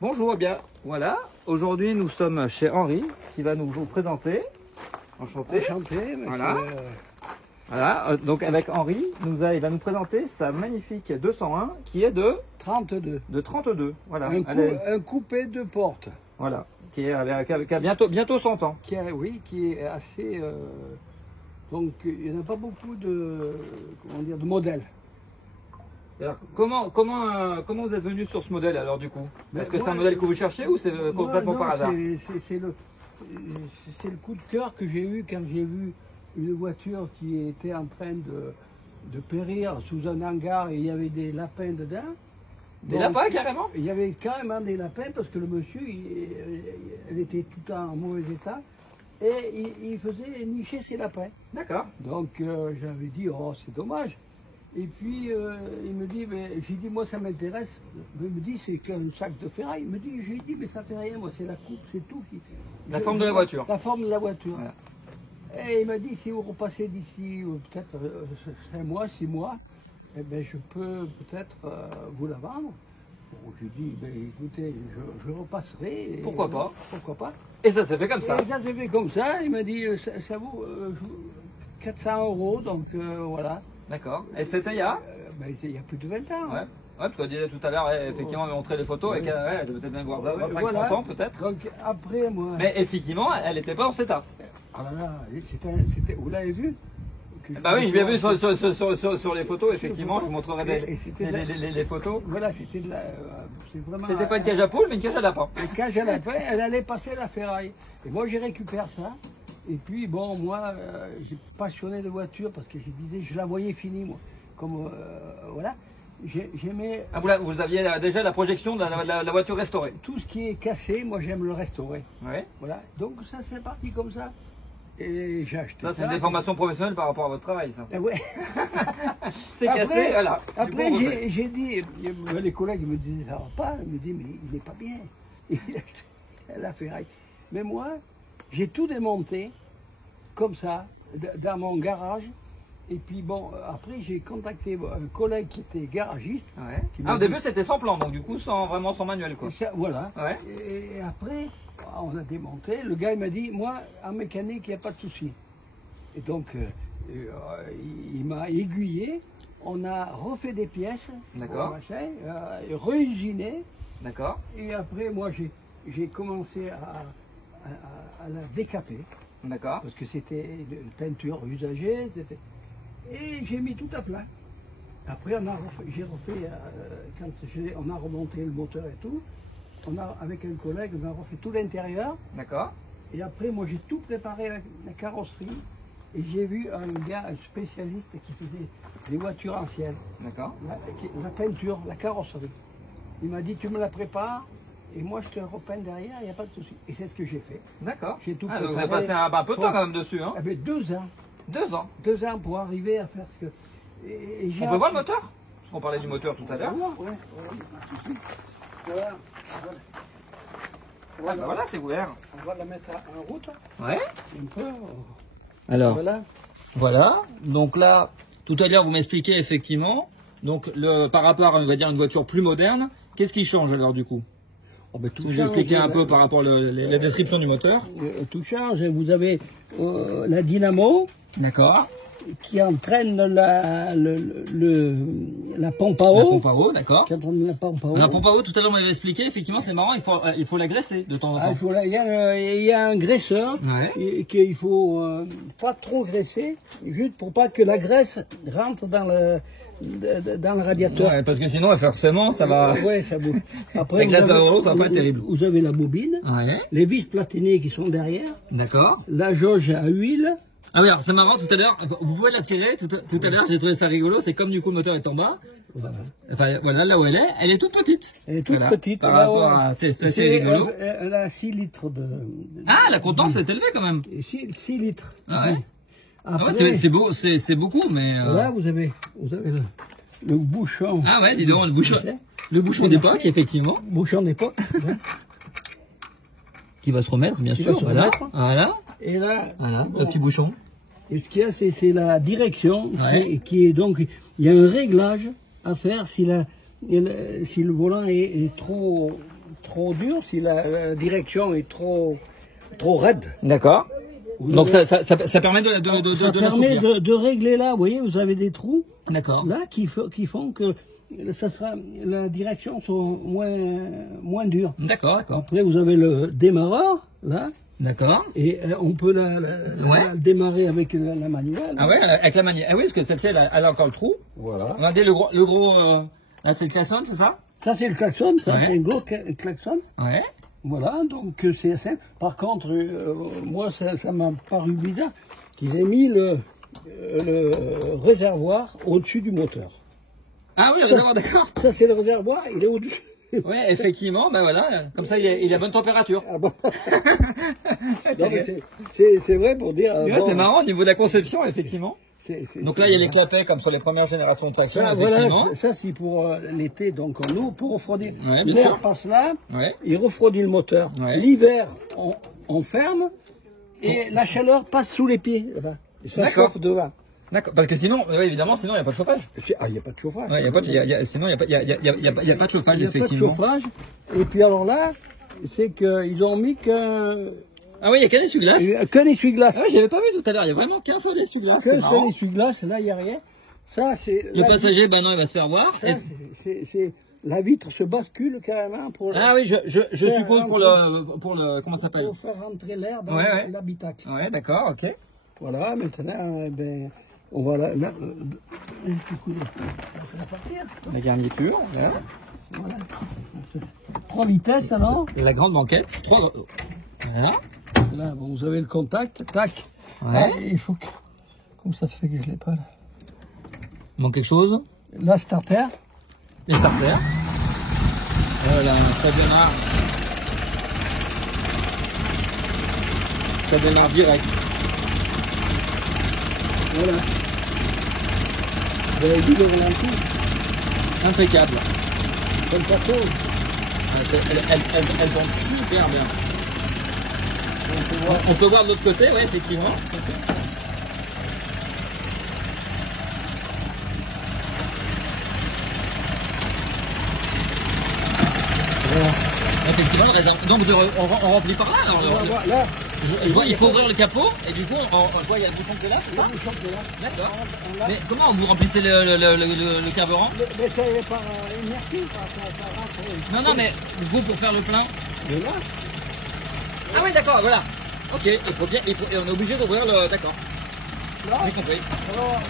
Bonjour, eh bien voilà, aujourd'hui nous sommes chez Henri qui va nous vous présenter. Enchanté. Enchanté, monsieur. Voilà. Voilà, donc avec Henri, il va nous présenter sa magnifique 201 qui est de 32. De 32. Voilà. Un coupé de porte. Voilà, qui a bientôt 100 ans. Qui est assez. Donc il n'y en a pas beaucoup de, de modèles. Alors, comment vous êtes venu sur ce modèle alors du coup? Est-ce que c'est un modèle que vous cherchez ou c'est complètement par hasard? C'est le coup de cœur que j'ai eu quand j'ai vu une voiture qui était en train de périr sous un hangar et il y avait des lapins dedans. Des lapins carrément? Il y avait carrément des lapins parce que le monsieur, elle était tout en mauvais état et il faisait nicher ses lapins. D'accord. Donc j'avais dit, oh c'est dommage. Et puis il me dit, j'ai dit, moi ça m'intéresse. Il me dit, c'est qu'un sac de ferraille. Il me dit, j'ai dit, mais ça fait rien, moi c'est la coupe, c'est tout. La forme de la voiture. La forme de la voiture. Voilà. Et il m'a dit, si vous repassez d'ici peut-être 5 mois, 6 mois, eh ben, je peux peut-être vous la vendre. Bon, j'ai dit, écoutez, je repasserai. Pourquoi pas? Pourquoi pas? Et ça s'est fait comme ça? Et ça s'est fait comme ça. Il m'a dit, ça vaut 400 €, donc voilà. D'accord. Et c'était il y a? Il y a plus de 20 ans. Ouais. Ouais, parce qu'on disait tout à l'heure, effectivement, on m'a montré les photos, et elle devait peut-être même voir 25-30 ans, peut-être. Donc après, moi. Mais effectivement, elle n'était pas en cet état. Ah là là, vous l'avez vu? Bah oui, je l'ai vu sur les photos, effectivement, je vous montrerai les photos. Voilà, c'était de la. C'est vraiment. C'était pas une cage à poules, mais une cage à lapin. Une cage à lapin, elle allait passer la ferraille. Et moi, j'ai récupéré ça. Et puis, bon, moi, j'ai passionné de voiture parce que je disais, je la voyais finie, moi. Comme, voilà. J'aimais. Ah, vous aviez déjà la projection de la voiture restaurée? Tout ce qui est cassé, moi, j'aime le restaurer. Ouais. Voilà. Donc, ça, c'est parti comme ça. Et j'ai acheté ça. Ça, c'est une déformation professionnelle par rapport à votre travail, ça. Ah ouais. C'est cassé, voilà. Après, j'ai dit, les collègues me disaient, ça va pas. Ils me disent, mais il n'est pas bien. Il a acheté la ferraille. Mais moi, j'ai tout démonté, comme ça, dans mon garage. Et puis bon, après j'ai contacté un collègue qui était garagiste. Ouais. Au début c'était sans plan, donc du coup vraiment sans manuel quoi. Ça, voilà. Ouais. Et après, on a démonté. Le gars il m'a dit, moi en mécanique il n'y a pas de souci. Et donc il m'a aiguillé. On a refait des pièces. D'accord. Réusiné. D'accord. Et après moi j'ai commencé à la décaper. D'accord. Parce que c'était une peinture usagée. Et j'ai mis tout à plat. Après, j'ai refait, quand on a remonté le moteur et tout, avec un collègue, on a refait tout l'intérieur. D'accord. Et après, moi, j'ai tout préparé la carrosserie. Et j'ai vu un gars, un spécialiste qui faisait des voitures anciennes. D'accord. La peinture, la carrosserie. Il m'a dit, tu me la prépares et moi, je te repeins derrière, il n'y a pas de souci. Et c'est ce que j'ai fait. D'accord. J'ai tout donc préparé. vous avez passé un peu de temps quand même dessus. Hein. 2 ans. 2 ans. 2 ans pour arriver à faire ce que. On peut voir le moteur? Parce qu'on parlait du moteur tout à l'heure. Ouais. Voilà. Ah bah voilà, c'est ouvert. On va la mettre en route. Ouais. Un peu. Alors, voilà. Donc là, tout à l'heure, vous m'expliquez effectivement. Donc, par rapport à, on va dire, une voiture plus moderne, qu'est-ce qui change alors du coup? Tout vous expliquez un peu par rapport à la description du moteur. Tout change. Vous avez la dynamo. D'accord. Qui entraîne la pompe à eau. La pompe à eau, d'accord. Qui entraîne la pompe à eau. La pompe à eau, tout à l'heure, on m'avait expliqué, effectivement, c'est marrant, il faut la graisser de temps en temps. Il y a un graisseur qu'il faut pas trop graisser, juste pour pas que la graisse rentre dans le radiateur. Ouais, parce que sinon, forcément, ça va. Ouais, ça bouge. Après, la glace d'eau, ça va pas être terrible. Vous avez la bobine, les vis platinées qui sont derrière. D'accord. La jauge à huile. Ah oui, alors c'est marrant, tout à l'heure, vous pouvez la tirer, tout à l'heure j'ai trouvé ça rigolo, c'est comme du coup le moteur est en bas, enfin voilà, là où elle est toute petite. Elle est toute petite. Par rapport à, c'est rigolo. Elle a 6 litres de... Ah, la contenance est élevée quand même. 6 litres. Ah ouais. Après, c'est beaucoup, mais... Là vous avez le bouchon. Ah ouais, dis donc, le bouchon d'époque, effectivement. Bouchon d'époque. Qui va se remettre, bien sûr, voilà. Et là, le petit bouchon. Et ce qu'il y a, c'est la direction qui est donc, il y a un réglage à faire si le volant est trop trop dur, si la direction est trop raide. D'accord. Donc ça permet de Ça permet l'assouplir. de régler là, vous voyez, vous avez des trous D'accord. là qui font que la direction soit moins dure. D'accord. Après, vous avez le démarreur là, D'accord. et on peut la démarrer avec la manuelle. Ah ouais, avec la manière. Ah oui, parce que celle-ci, elle a encore le trou. Voilà. Regardez le gros là, c'est le klaxon, c'est ça? Ça, c'est le klaxon, ça, Ouais. c'est un gros klaxon. Ouais. Voilà, donc c'est simple. Par contre, moi, ça m'a paru bizarre qu'ils aient mis le réservoir au-dessus du moteur. Ah oui, d'accord. Ça, c'est le réservoir, il est au-dessus. Oui, effectivement, ben voilà, comme ça il est à bonne température. Ah bon. Non, mais c'est vrai pour dire. Ouais, c'est marrant au niveau de la conception, effectivement. Donc là, il y a les clapets clapets comme sur les premières générations de traction, Ça, voilà, effectivement. ça c'est pour l'été, donc en eau, pour refroidir. Ouais, bien L'air sûr. passe là, Ouais. il refroidit le moteur. Ouais. L'hiver, on ferme et la chaleur passe sous les pieds. Là-bas. Et ça D'accord. chauffe devant. D'accord, parce que sinon, ouais, évidemment, sinon il n'y a pas de chauffage. Ah, il n'y a pas de chauffage. Ouais, sinon il n'y a pas de chauffage, Il n'y a pas de effectivement. chauffage. Et puis alors là, c'est qu'ils ont mis Ah oui, il n'y a qu'un essuie-glace. qu'un essuie-glace. Ah ouais, j'avais pas vu tout à l'heure, il n'y a vraiment qu'un seul essuie-glace. C'est Qu'un seul marrant. essuie-glace, là, il n'y a rien. Ça, c'est. Le passager, ben non, il va se faire voir. Ça, c'est la vitre se bascule carrément pour. Ah oui, je suppose pour le, comment ça s'appelle? Pour faire rentrer l'air dans Ouais. l'habitacle. Ouais, d'accord, ok. Voilà, maintenant, on va un petit coup de. On va partir. La garniture, voilà. Voilà. 3 vitesses alors. La grande banquette, 3. Voilà. Là, bon, vous avez le contact, tac. Ouais. Ah, il faut que. Comme ça se fait que je l'ai pas là. Il manque quelque chose? Là, starter. Les starters. Voilà, ça démarre. Ça démarre direct. Voilà. Vous avez vu le ralenti. Impeccable. Comme ça tourne. Elle vont super bien. On peut voir de l'autre côté, ouais, effectivement. Voilà. Effectivement, le réservoir. Donc on remplit par là alors. Là, Je vois, il faut ouvrir le capot et du coup on voit il y a le bouchon qui est là, c'est ça? D'accord. Mais comment vous remplissez le carburant? mais ça est par inertie, ça rentre. Non, mais vous pour faire le plein. De là. Ah oui, d'accord, voilà. Ok, et on est obligé d'ouvrir le. D'accord. Là. J'ai compris. Alors,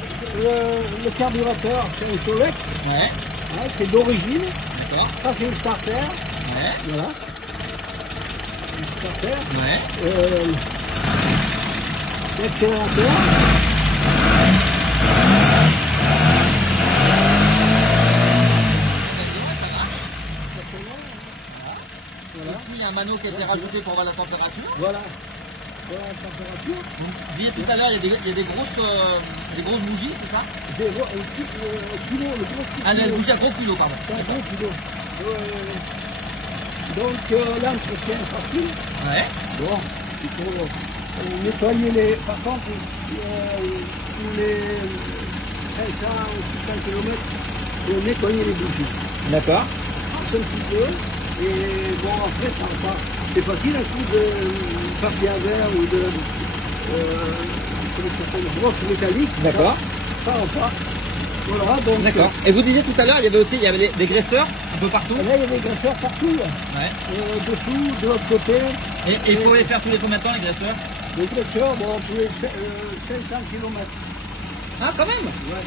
le carburateur, c'est un Solex. Ouais, Hein, c'est d'origine. d'accord. Ça, c'est le starter. Ouais, Voilà. Le starter. ouais. L'accélérateur. Voilà. Ici, il y a un mano qui a été rajouté pour voir la température. Voilà. Voilà la température. Vous disiez tout à l'heure, il y a des grosses bougies, c'est ça? C'est le kilo, le gros kilo. Ah, les bougies à gros kilo, pardon. C'est un gros kilo. Donc l'entretien est facile. Ouais. Bon, il faut nettoyer les. Par contre, tous les 500 ou 600 km, il faut nettoyer les bougies. D'accord. Un petit peu. Et bon, après, ça va pas. C'est facile un coup de papier à verre ou de. Comment ça s'appelle, brosse métallique. D'accord. Ça va pas. Voilà, donc. D'accord. Et vous disiez tout à l'heure, il y avait des graisseurs un peu partout. Là, il y a des graisseurs partout. Là. Ouais. Dessous, de l'autre côté. Et il faut les faire tous les combien de temps, les graisseurs? Les graisseurs, bon, tous les 500 km. Ah, quand même. Ouais.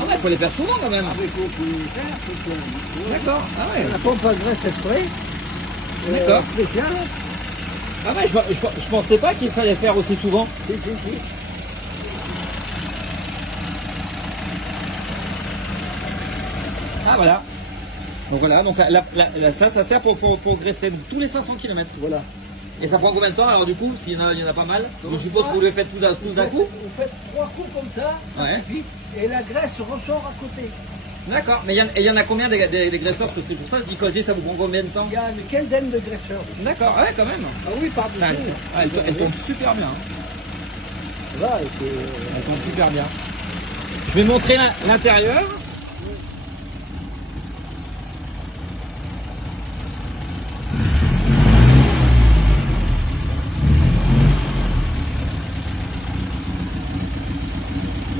Ah ouais, il faut les faire souvent quand même. Avec on peut les faire, c'est D'accord. Ah ouais. la pompe à graisse exprès. D'accord. Spéciale. Ah ouais, je pensais pas qu'il fallait faire aussi souvent. Si. Ah voilà. Donc voilà, donc ça sert pour graisser tous les 500 km. Voilà. Et ça prend combien de temps alors du coup, s'il y en a pas mal? Je suppose que vous le faites tout d'un coup. Vous faites 3 coups comme ça, Ouais. suffit, et la graisse ressort à côté. D'accord, mais il y en a combien des graisseurs? Parce que c'est pour ça que je dis collier, ça vous prend combien de temps? Il y a une quinzaine de graisseurs. D'accord, ouais quand même. Ah oui, par-dessus. Elle tombe super bien. Là, Elle tombe super bien. Je vais montrer l'intérieur.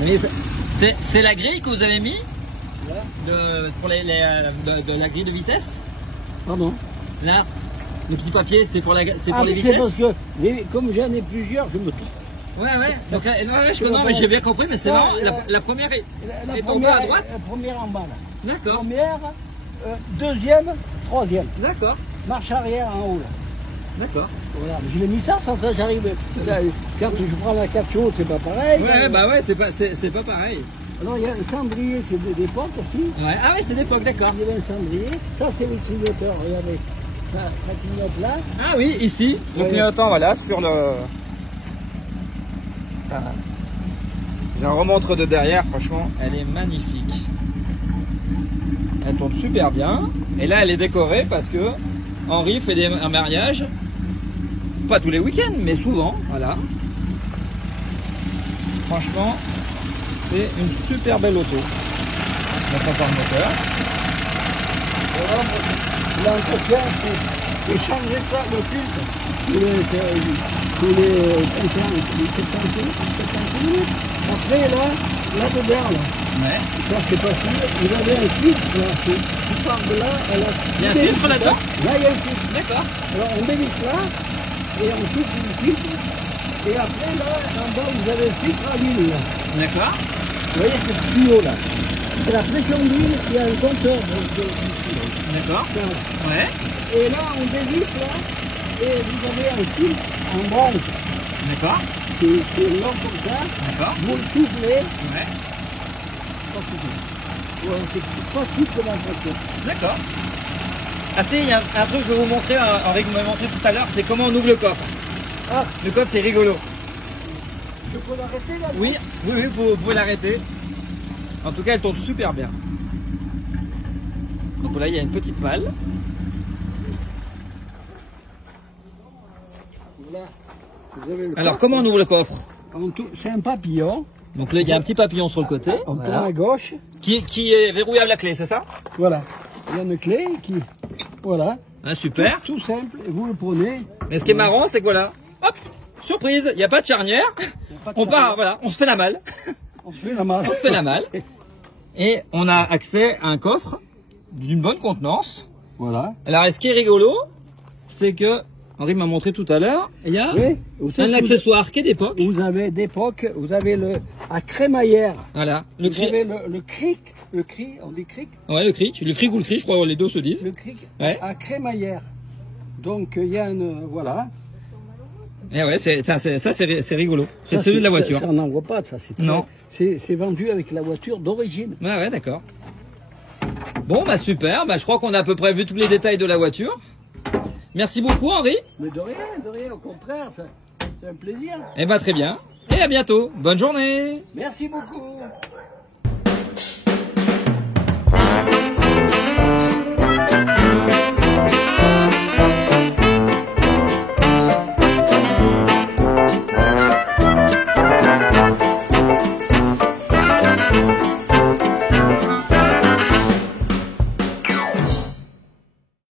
Mais c'est la grille que vous avez mis Là. pour de la grille de vitesse? Pardon. Là, le petit papier, c'est pour, les C'est vitesses? parce que, comme j'en ai plusieurs, je me trompe. Ouais. Donc, je connais, mais j'ai bien compris, mais c'est marrant. La première est en bas à droite? La première en bas, là. D'accord. Première, deuxième, troisième. D'accord. Marche arrière en haut, là. D'accord. Voilà. Je l'ai mis ça, sans ça, j'arrive. Quand je prends la 4 chevaux, c'est pas pareil. Ouais, bah ouais, c'est pas pareil. Alors, il y a un cendrier, c'est d'époque aussi. Ouais. Ah ouais, c'est d'époque, d'accord. Il y avait un cendrier. Ça, c'est le clignoteur, regardez. Ça clignote là. Ah oui, ici. Le Ouais. clignotant, voilà, sur le... La remontre de derrière, franchement, elle est magnifique. Elle tourne super bien. Et là, elle est décorée parce que Henri fait un mariage, pas tous les week-ends, mais souvent, voilà. Franchement, c'est une super belle auto. On entend le moteur. Voilà, l'entretien, c'est changer ça, le filtre. Tous les 700 minutes. Après, là-dedans, là. Ouais. Ça, c'est pas sûr. Il avait un filtre, là. Tu pars de là, elle a... Il y a un filtre là-dedans? Là, il y a un filtre. D'accord. Alors, on dévisse là, et ensuite, il filtre. Et après, là, en bas, vous avez le filtre à l'huile, là. D'accord. Vous voyez, c'est le tuyau, là. C'est la pression d'huile, il y a un compteur de tuyau. D'accord. Ça. Ouais. Et là, on dévisse, là, et vous avez un filtre en branche D'accord. qui est long comme ça. D'accord. Vous le soufflez. Ouais. Ouais, c'est facile comme entretien. D'accord. Ah si, il y a un truc que je vais vous montrer, Henri, que vous m'avez montré tout à l'heure, c'est comment on ouvre le coffre. Ah, Le coffre, c'est rigolo. je peux l'arrêter là? Oui, vous pouvez l'arrêter. En tout cas, elle tourne super bien. Donc là, il y a une petite malle. Voilà. Vous avez le Alors, coffre. comment on ouvre le coffre? C'est un papillon. Donc là, il y a un petit papillon sur le côté. On tourne Voilà. à gauche. Qui est verrouillable à clé, c'est ça? Voilà. Il y a une clé qui. Voilà. Ah, super. Tout simple. Et vous le prenez. Mais ce qui est marrant, c'est que voilà, hop, surprise, il n'y a pas de charnière. pas de On part, charnière. voilà, on se fait la malle. On se fait la malle. On se fait la malle. Et on a accès à un coffre d'une bonne contenance. Voilà. Alors, et ce qui est rigolo, c'est que, Henri m'a montré tout à l'heure, il y a Oui. Vous savez, un accessoire qui est d'époque. Vous avez d'époque, vous avez le à crémaillère. Voilà, Vous avez le cric, on dit cric, Ouais, le cric ou le cric, je crois que les deux se disent. le cric Ouais. à crémaillère. Donc il y a une voilà. Et ouais, c'est rigolo. C'est Ça, celui de la voiture. Ça, on n'en voit pas de ça. Non. C'est vendu avec la voiture d'origine. Ouais, d'accord. Bon, bah super, bah je crois qu'on a à peu près vu tous les détails de la voiture. Merci beaucoup, Henri. Mais de rien, au contraire, c'est un plaisir. Et bah très bien. Et à bientôt. Bonne journée. Merci beaucoup.